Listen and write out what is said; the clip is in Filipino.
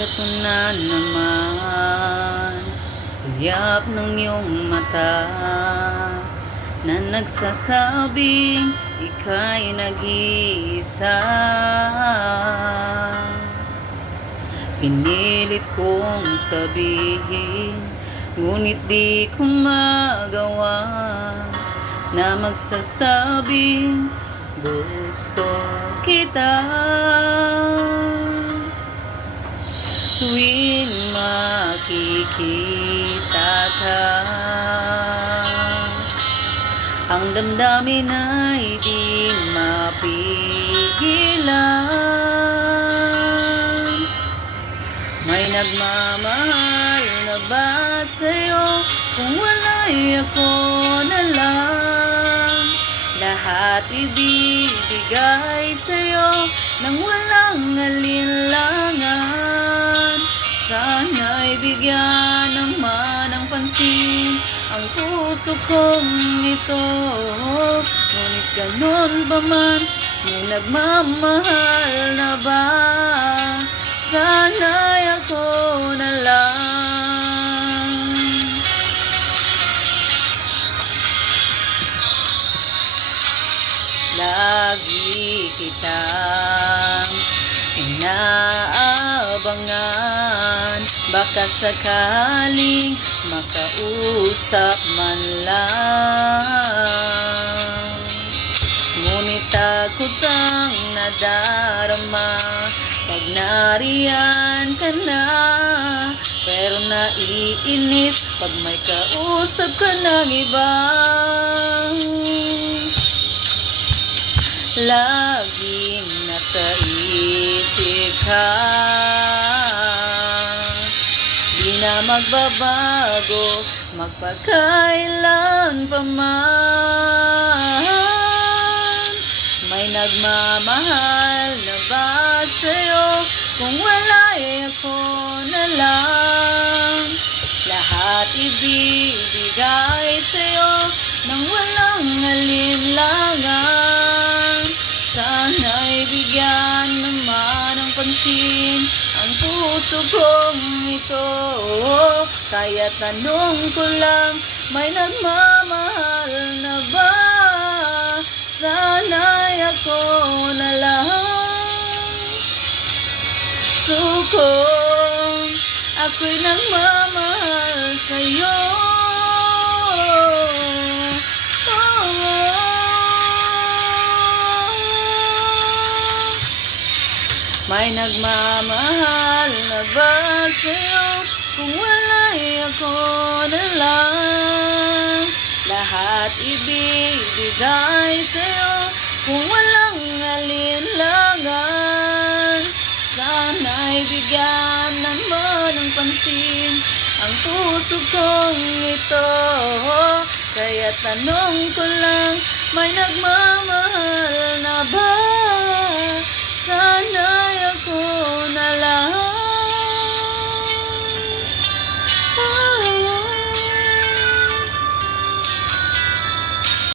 Eto na naman, sulyap ng iyong mata na nagsasabing ika'y nag-iisa. Pinilit kong sabihin, ngunit di ko magawa na magsasabing gusto kita. Tuwing makikita ka, ang damdamin ay di mapigilan. May nagmamahal na ba sa'yo? Kung wala'y ako na lang. Lahat ibibigay sa'yo nang walang alinlangan. Sana'y bigyan naman ng pansin ang puso kong ito. Ngunit ganon pa man, may nagmamahal na ba? Sana'y ako na lang. Lagi kitang inaabangan, baka sakaling makausap man lang. Ngunit takot ang nadarama pag nariyan ka na, pero naiinis pag may kausap ka ng iba. Laging nasa isip ka, di na magbabago magpakailan pa man. May nagmamahal na ba sa'yo? Kung wala'y ako na lang. Lahat ibibigay sa'yo nang walang alinlangan. Sana'y bigyan naman ng pansin ang puso kong ito. Kaya tanong ko lang, may nagmamahal na ba? Sana'y ako na lang. Sukong ako'y nagmamahal sa'yo. May nagmamahal na ba sa'yo? Kung wala'y ako na lang. Lahat ibibigay sa'yo kung walang alinlangan. Sana'y bigyan naman ng pansin ang puso kong ito. Kaya tanong ko lang, may nagmamahal